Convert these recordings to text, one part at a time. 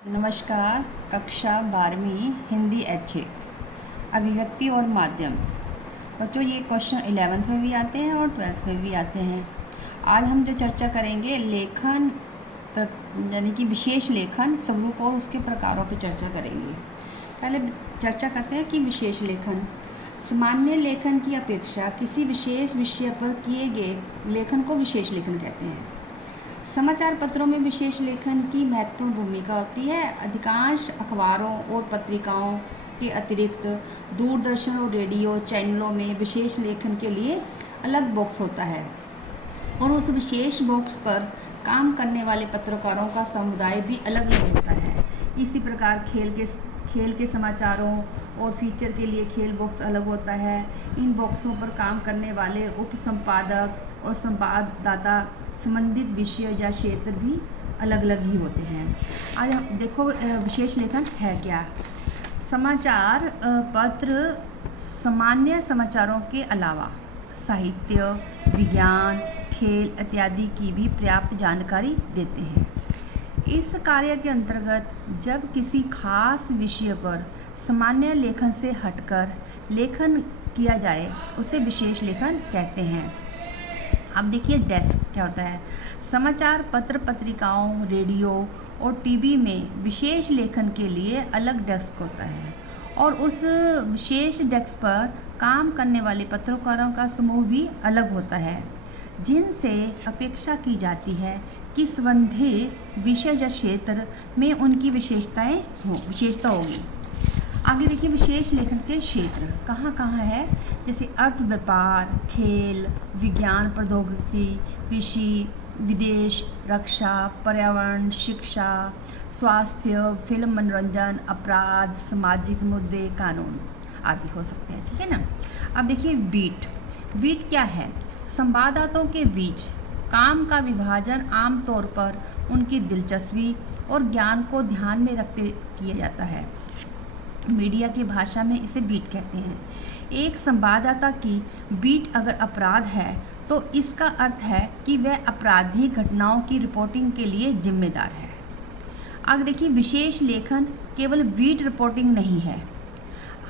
नमस्कार। कक्षा 12वीं हिंदी ऐच्छिक अभिव्यक्ति और माध्यम। बच्चों, ये क्वेश्चन 11th में भी आते हैं और 12th में भी आते हैं। आज हम जो चर्चा करेंगे लेखन यानी कि विशेष लेखन स्वरूप और उसके प्रकारों पर चर्चा करेंगे। पहले चर्चा करते हैं कि विशेष लेखन सामान्य लेखन की अपेक्षा किसी विशेष विषय पर किए गए लेखन को विशेष लेखन कहते हैं। समाचार पत्रों में विशेष लेखन की महत्वपूर्ण भूमिका होती है। अधिकांश अखबारों और पत्रिकाओं के अतिरिक्त दूरदर्शन और रेडियो चैनलों में विशेष लेखन के लिए अलग बॉक्स होता है और उस विशेष बॉक्स पर काम करने वाले पत्रकारों का समुदाय भी अलग अलग होता है। इसी प्रकार खेल के समाचारों और फीचर के लिए खेल बॉक्स अलग होता है। इन बॉक्सों पर काम करने वाले उप संपादक और संवाददाता संबंधित विषय या क्षेत्र भी अलग अलग ही होते हैं। आज देखो विशेष लेखन है क्या। समाचार पत्र सामान्य समाचारों के अलावा साहित्य, विज्ञान, खेल इत्यादि की भी पर्याप्त जानकारी देते हैं। इस कार्य के अंतर्गत जब किसी खास विषय पर सामान्य लेखन से हटकर लेखन किया जाए उसे विशेष लेखन कहते हैं। अब देखिए डेस्क क्या होता है। समाचार पत्र पत्रिकाओं, रेडियो और टीवी में विशेष लेखन के लिए अलग डेस्क होता है और उस विशेष डेस्क पर काम करने वाले पत्रकारों का समूह भी अलग होता है, जिनसे अपेक्षा की जाती है कि संबंधित विषय या क्षेत्र में उनकी विशेषता होगी। आगे देखिए विशेष लेखन के क्षेत्र कहाँ कहाँ है, जैसे अर्थ, व्यापार, खेल, विज्ञान, प्रौद्योगिकी, कृषि, विदेश, रक्षा, पर्यावरण, शिक्षा, स्वास्थ्य, फिल्म, मनोरंजन, अपराध, सामाजिक मुद्दे, कानून आदि हो सकते हैं। ठीक है ना। अब देखिए बीट क्या है। संवाददाताओं के बीच काम का विभाजन आमतौर पर उनकी दिलचस्पी और ज्ञान को ध्यान में रखते किया जाता है। मीडिया की भाषा में इसे बीट कहते हैं। एक संवाददाता की बीट अगर अपराध है तो इसका अर्थ है कि वह आपराधिक घटनाओं की रिपोर्टिंग के लिए जिम्मेदार है। अब देखिए विशेष लेखन केवल बीट रिपोर्टिंग नहीं है।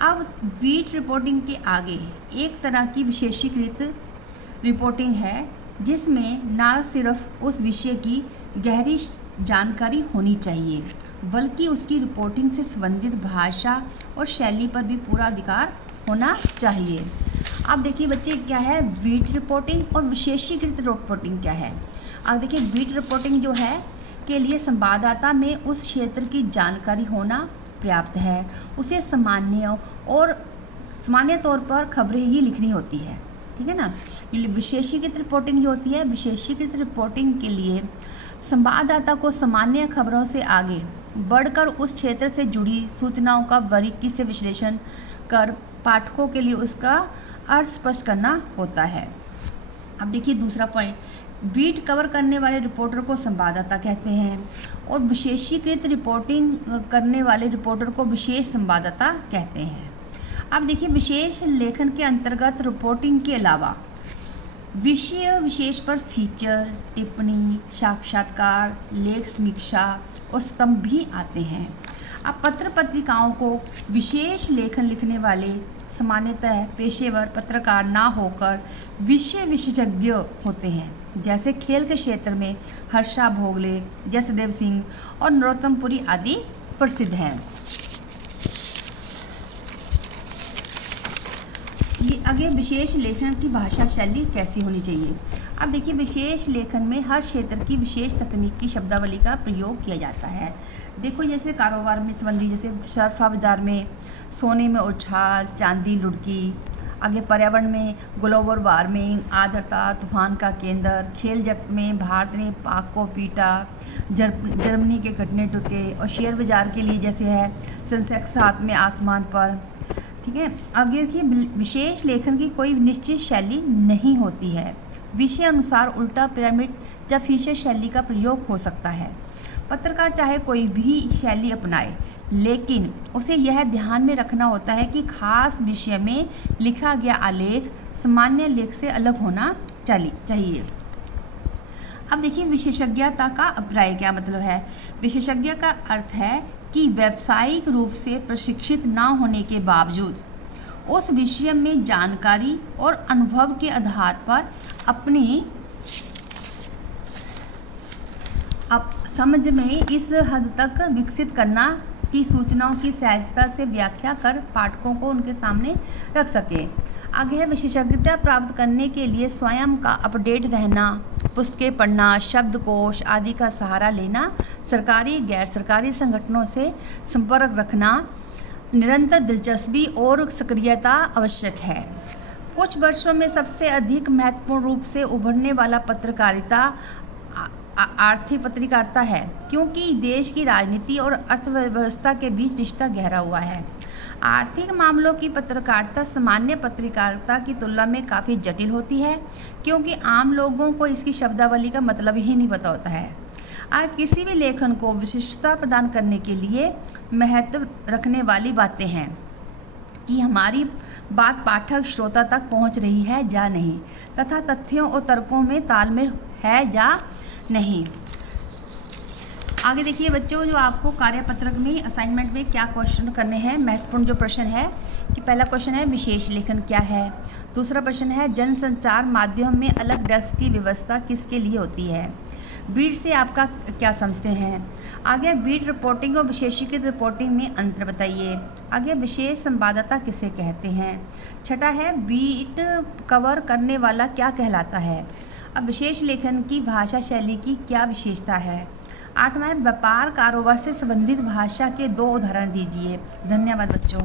अब बीट रिपोर्टिंग के आगे एक तरह की विशेषीकृत रिपोर्टिंग है जिसमें न सिर्फ उस विषय की गहरी जानकारी होनी चाहिए बल्कि उसकी रिपोर्टिंग से संबंधित भाषा और शैली पर भी पूरा अधिकार होना चाहिए। अब देखिए बच्चे क्या है बीट रिपोर्टिंग और विशेषीकृत रिपोर्टिंग क्या है। अब देखिए बीट रिपोर्टिंग जो है के लिए संवाददाता में उस क्षेत्र की जानकारी होना पर्याप्त है। उसे सामान्य तौर पर खबरें ही लिखनी होती है। ठीक है ना। विशेषीकृत रिपोर्टिंग जो होती है, विशेषीकृत रिपोर्टिंग के लिए संवाददाता को सामान्य खबरों से आगे बढ़कर उस क्षेत्र से जुड़ी सूचनाओं का बारीकी से विश्लेषण कर पाठकों के लिए उसका अर्थ स्पष्ट करना होता है। अब देखिए दूसरा पॉइंट, बीट कवर करने वाले रिपोर्टर को संवाददाता कहते हैं और विशेषीकृत रिपोर्टिंग करने वाले रिपोर्टर को विशेष संवाददाता कहते हैं। अब देखिए विशेष लेखन के अंतर्गत रिपोर्टिंग के अलावा विषय विशेष पर फीचर, टिप्पणी, साक्षात्कार, लेख समीक्षा और स्तंभ भी आते हैं। अब पत्र पत्रिकाओं को विशेष लेखन लिखने वाले सामान्यतः पेशेवर पत्रकार ना होकर विषय विशेषज्ञ होते हैं। जैसे खेल के क्षेत्र में हर्षा भोगले, जसदेव सिंह और नरोत्तम पुरी आदि प्रसिद्ध हैं। ये आगे विशेष लेखन की भाषा शैली कैसी होनी चाहिए। अब देखिए विशेष लेखन में हर क्षेत्र की विशेष तकनीक की शब्दावली का प्रयोग किया जाता है। देखो जैसे कारोबार में संबंधी, जैसे शरफा बाजार में सोने में उछाल, चांदी लुढ़की। आगे पर्यावरण में ग्लोबल वार्मिंग, आर्द्रता तूफान का केंद्र। खेल जगत में भारत ने पाक को पीटा, जर्मनी के घटने टुके। और शेयर बाजार के लिए जैसे है सेंसेक्स 7 में आसमान पर। ठीक है। आगे देखिए विशेष लेखन की कोई निश्चित शैली नहीं होती है। विषय अनुसार उल्टा पिरामिड या फीचर शैली का प्रयोग हो सकता है। पत्रकार चाहे कोई भी शैली अपनाए, लेकिन उसे यह ध्यान में रखना होता है कि खास विषय में लिखा गया आलेख सामान्य लेख से अलग होना चाहिए। अब देखिए विशेषज्ञता का अभिप्राय क्या मतलब है। विशेषज्ञ का अर्थ है कि व्यावसायिक रूप से प्रशिक्षित न होने के बावजूद उस विषय में जानकारी और अनुभव के आधार पर अपनी समझ में इस हद तक विकसित करना कि सूचनाओं की सहजता से व्याख्या कर पाठकों को उनके सामने रख सके। आगे है विशेषज्ञता प्राप्त करने के लिए स्वयं का अपडेट रहना, पुस्तकें पढ़ना, शब्दकोश आदि का सहारा लेना, सरकारी गैर सरकारी संगठनों से संपर्क रखना, निरंतर दिलचस्पी और सक्रियता आवश्यक है। कुछ वर्षों में सबसे अधिक महत्वपूर्ण रूप से उभरने वाला पत्रकारिता आर्थिक पत्रकारिता है, क्योंकि देश की राजनीति और अर्थव्यवस्था के बीच रिश्ता गहरा हुआ है। आर्थिक मामलों की पत्रकारिता सामान्य पत्रकारिता की तुलना में काफ़ी जटिल होती है, क्योंकि आम लोगों को इसकी शब्दावली का मतलब ही नहीं पता होता है। आज किसी भी लेखन को विशिष्टता प्रदान करने के लिए महत्व रखने वाली बातें हैं कि हमारी बात पाठक श्रोता तक पहुंच रही है या नहीं, तथा तथ्यों और तर्कों में तालमेल है या नहीं। आगे देखिए बच्चों, जो आपको कार्यपत्रक में असाइनमेंट में क्या क्वेश्चन करने हैं। महत्वपूर्ण जो प्रश्न है कि पहला क्वेश्चन है विशेष लेखन क्या है। दूसरा प्रश्न है जनसंचार माध्यम में अलग डेस्क की व्यवस्था किसके लिए होती है। बीट से आपका क्या समझते हैं। आगे बीट रिपोर्टिंग और विशेषीकृत रिपोर्टिंग में अंतर बताइए। आगे विशेष संवाददाता किसे कहते हैं। छठा है बीट कवर करने वाला क्या कहलाता है। अब विशेष लेखन की भाषा शैली की क्या विशेषता है। आठवां व्यापार कारोबार से संबंधित भाषा के 2 उदाहरण दीजिए। धन्यवाद बच्चों।